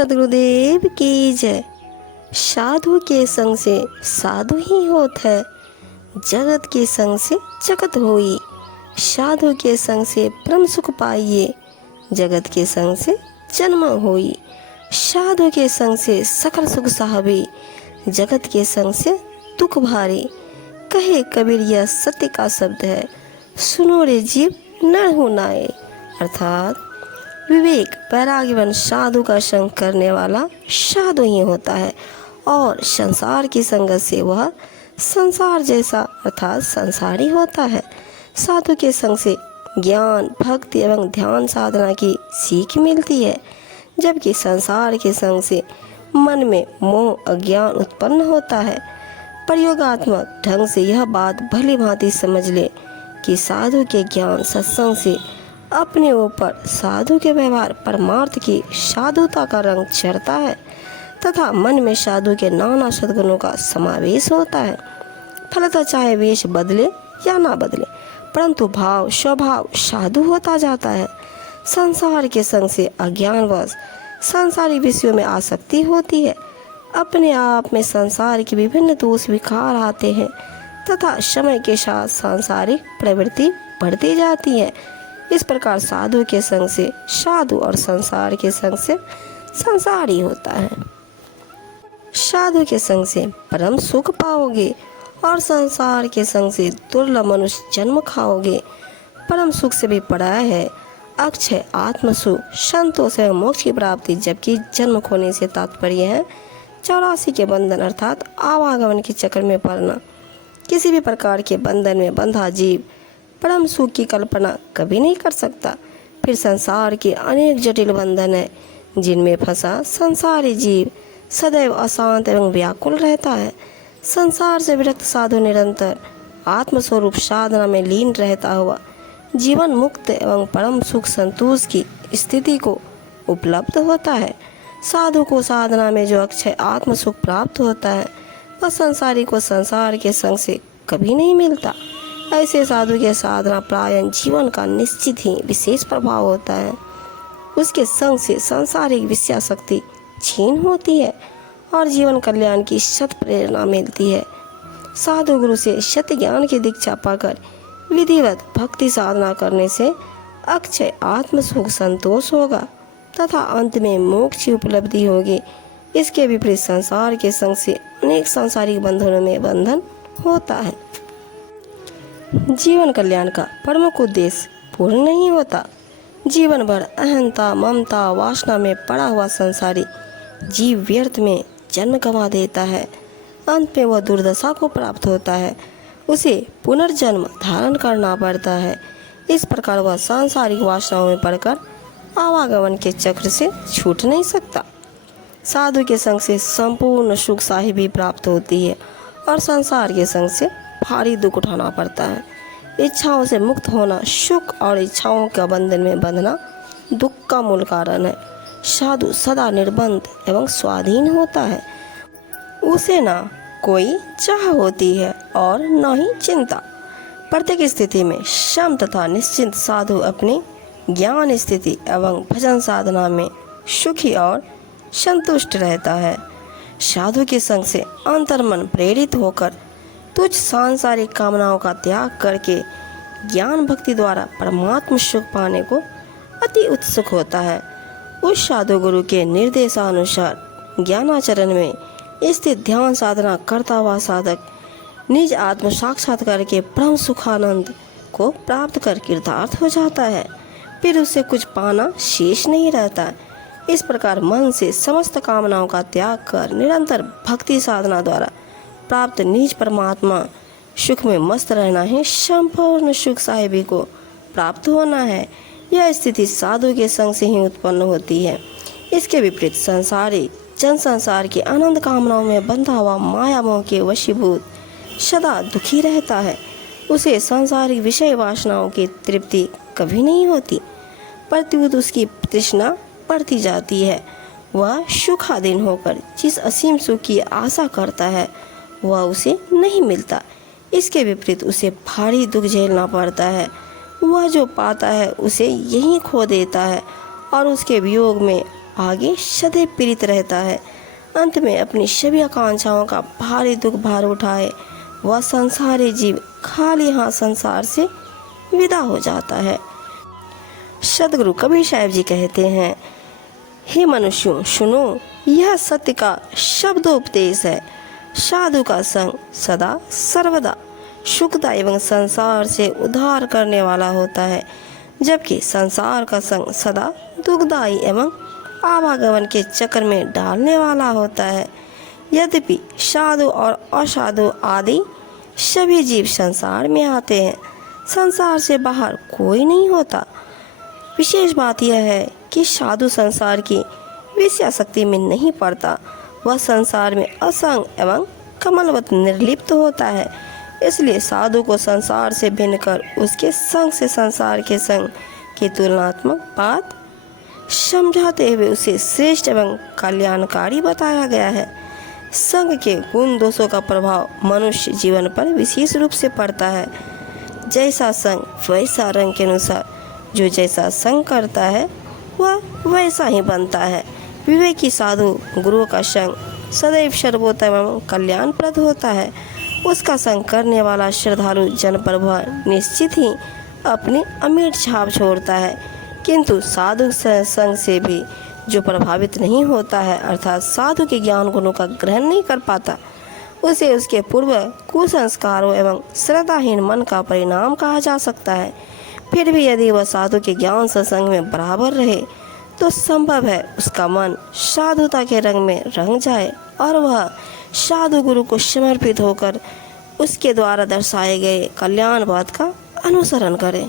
सद्गुरुदेव की जय। साधु के संग से साधु ही होत है, जगत के संग से जगत होई। साधु के संग से परम सुख पाइए, जगत के संग से जन्म होई। साधु के संग से सकल सुख साहबे, जगत के संग से दुख भारे। कहे कबीर यह सत्य का शब्द है, सुनो रे जीव नर हो नाए। अर्थात विवेक वैराग्यवान साधु का संग करने वाला साधु ही होता है और संसार की संगत से वह संसार जैसा अर्थात संसारी होता है। साधु के संग से ज्ञान भक्ति एवं ध्यान साधना की सीख मिलती है, जबकि संसार के संग से मन में मोह अज्ञान उत्पन्न होता है। प्रयोगात्मक ढंग से यह बात भली भांति समझ ले कि साधु के ज्ञान सत्संग से अपने ऊपर साधु के व्यवहार परमार्थ की साधुता का रंग चढ़ता है तथा मन में साधु के नाना सद्गुणों का समावेश होता है। फलतः चाहे वेश बदले या ना बदले, परंतु भाव स्वभाव साधु होता जाता है। संसार के संग से अज्ञानवश संसारी विषयों में आसक्ति होती है, अपने आप में संसार के विभिन्न दोष विकार आते हैं तथा समय के साथ सांसारिक प्रवृत्ति बढ़ती जाती है। इस प्रकार साधु के संग से साधु और संसार के संग से संसारी होता है। साधु के संग से परम सुख पाओगे और संसार के संग से दुर्लभ मनुष्य जन्म खाओगे। परम सुख से भी पड़ा है अक्षय आत्म सुख, संतोष एवं मोक्ष की प्राप्ति, जबकि जन्म खोने से तात्पर्य है 84 के बंधन अर्थात आवागमन के चक्र में पड़ना। किसी भी प्रकार के बंधन में बंधा जीव परम सुख की कल्पना कभी नहीं कर सकता। फिर संसार के अनेक जटिल बंधन है जिनमें फंसा संसारी जीव सदैव अशांत एवं व्याकुल रहता है। संसार से विरक्त साधु निरंतर आत्मस्वरूप साधना में लीन रहता हुआ जीवन मुक्त एवं परम सुख संतोष की स्थिति को उपलब्ध होता है। साधु को साधना में जो अक्षय आत्म सुख प्राप्त होता है वह संसारी को संसार के संग से कभी नहीं मिलता। ऐसे साधु के साधना प्रायण जीवन का निश्चित ही विशेष प्रभाव होता है। उसके संग से सांसारिक विषयासक्ति छीन होती है और जीवन कल्याण की सत प्रेरणा मिलती है। साधु गुरु से सत्य ज्ञान की दीक्षा पाकर विधिवत भक्ति साधना करने से अक्षय आत्म सुख संतोष होगा तथा अंत में मोक्ष की उपलब्धि होगी। इसके विपरीत संसार के संग से अनेक सांसारिक बंधनों में बंधन होता है। जीवन कल्याण का प्रमुख उद्देश्य पूर्ण नहीं होता। जीवन भर अहंता ममता वासना में पड़ा हुआ संसारी जीव व्यर्थ में जन्म गंवा देता है। अंत में वह दुर्दशा को प्राप्त होता है, उसे पुनर्जन्म धारण करना पड़ता है। इस प्रकार वह सांसारिक वासनाओं में पड़कर आवागमन के चक्र से छूट नहीं सकता। साधु के संग से संपूर्ण सुख साहिबी प्राप्त होती है और संसार के संग से भारी दुख उठाना पड़ता है। इच्छाओं से मुक्त होना सुख और इच्छाओं के बंधन में बंधना दुख का मूल कारण है। साधु सदा निर्बंध एवं स्वाधीन होता है, उसे ना कोई चाह होती है और न ही चिंता। प्रत्येक स्थिति में शम तथा निश्चिंत साधु अपनी ज्ञान स्थिति एवं भजन साधना में सुखी और संतुष्ट रहता है। साधु के संग से अंतर्मन प्रेरित होकर तुच्छ सांसारिक कामनाओं का त्याग करके ज्ञान भक्ति द्वारा परमात्म सुख पाने को अति उत्सुक होता है। उस साधु गुरु के निर्देशानुसार ज्ञानाचरण में स्थित ध्यान साधना करता हुआ साधक निज आत्म साक्षात्कार के परम सुखानंद को प्राप्त कर कृतार्थ हो जाता है। फिर उससे कुछ पाना शेष नहीं रहता। इस प्रकार मन से समस्त कामनाओं का त्याग कर निरंतर भक्ति साधना द्वारा प्राप्त निज परमात्मा सुख में मस्त रहना है, संपूर्ण सुख साहिबी को प्राप्त होना है। यह स्थिति साधु के संग से ही उत्पन्न होती है। इसके विपरीत संसारी जन संसार की अनंत कामनाओं में बंधा हुआ माया मोह के वशीभूत सदा दुखी रहता है। उसे सांसारिक विषय वासनाओं की तृप्ति कभी नहीं होती, प्रत्युत उसकी तृष्णा बढ़ती जाती है। वह सुखाधीन होकर जिस असीम सुख की आशा करता है वह उसे नहीं मिलता। इसके विपरीत उसे भारी दुख झेलना पड़ता है। वह जो पाता है उसे यहीं खो देता है और उसके वियोग में आगे सदैव प्रीत रहता है। अंत में अपनी सभी आकांक्षाओं का भारी दुख भार उठाए वह संसारी जीव खाली हाथ संसार से विदा हो जाता है। सदगुरु कबीर साहब जी कहते हैं, हे मनुष्यों सुनो, यह सत्य का शब्दोपदेश है। साधु का संग सदा सर्वदा सुखदा एवं संसार से उद्धार करने वाला होता है, जबकि संसार का संग सदा दुखदायी एवं आवागमन के चक्कर में डालने वाला होता है। यद्यपि साधु और असाधु आदि सभी जीव संसार में आते हैं, संसार से बाहर कोई नहीं होता। विशेष बात यह है कि साधु संसार की विषयासक्ति में नहीं पड़ता, वह संसार में असंग एवं कमलवत निर्लिप्त होता है। इसलिए साधु को संसार से भिन्न कर उसके संग से संसार के संग की तुलनात्मक बात समझाते हुए उसे श्रेष्ठ एवं कल्याणकारी बताया गया है। संग के गुण दोषों का प्रभाव मनुष्य जीवन पर विशेष रूप से पड़ता है। जैसा संग वैसा रंग के अनुसार जो जैसा संग करता है वह वैसा ही बनता है। विवेकी साधु गुरु का संग सदैव सर्वोत्तम एवं कल्याणप्रद होता है। उसका संग करने वाला श्रद्धालु जन पर वह निश्चित ही अपनी अमिट छाप छोड़ता है, किंतु साधु संग से भी जो प्रभावित नहीं होता है, अर्थात साधु के ज्ञान गुणों का ग्रहण नहीं कर पाता, उसे उसके पूर्व कुसंस्कारों एवं श्रद्धाहीन मन का परिणाम कहा जा सकता है। फिर भी यदि वह साधु के ज्ञान सत्संग में बराबर रहे तो संभव है उसका मन साधुता के रंग में रंग जाए और वह साधु गुरु को समर्पित होकर उसके द्वारा दर्शाए गए कल्याण पथ का अनुसरण करे।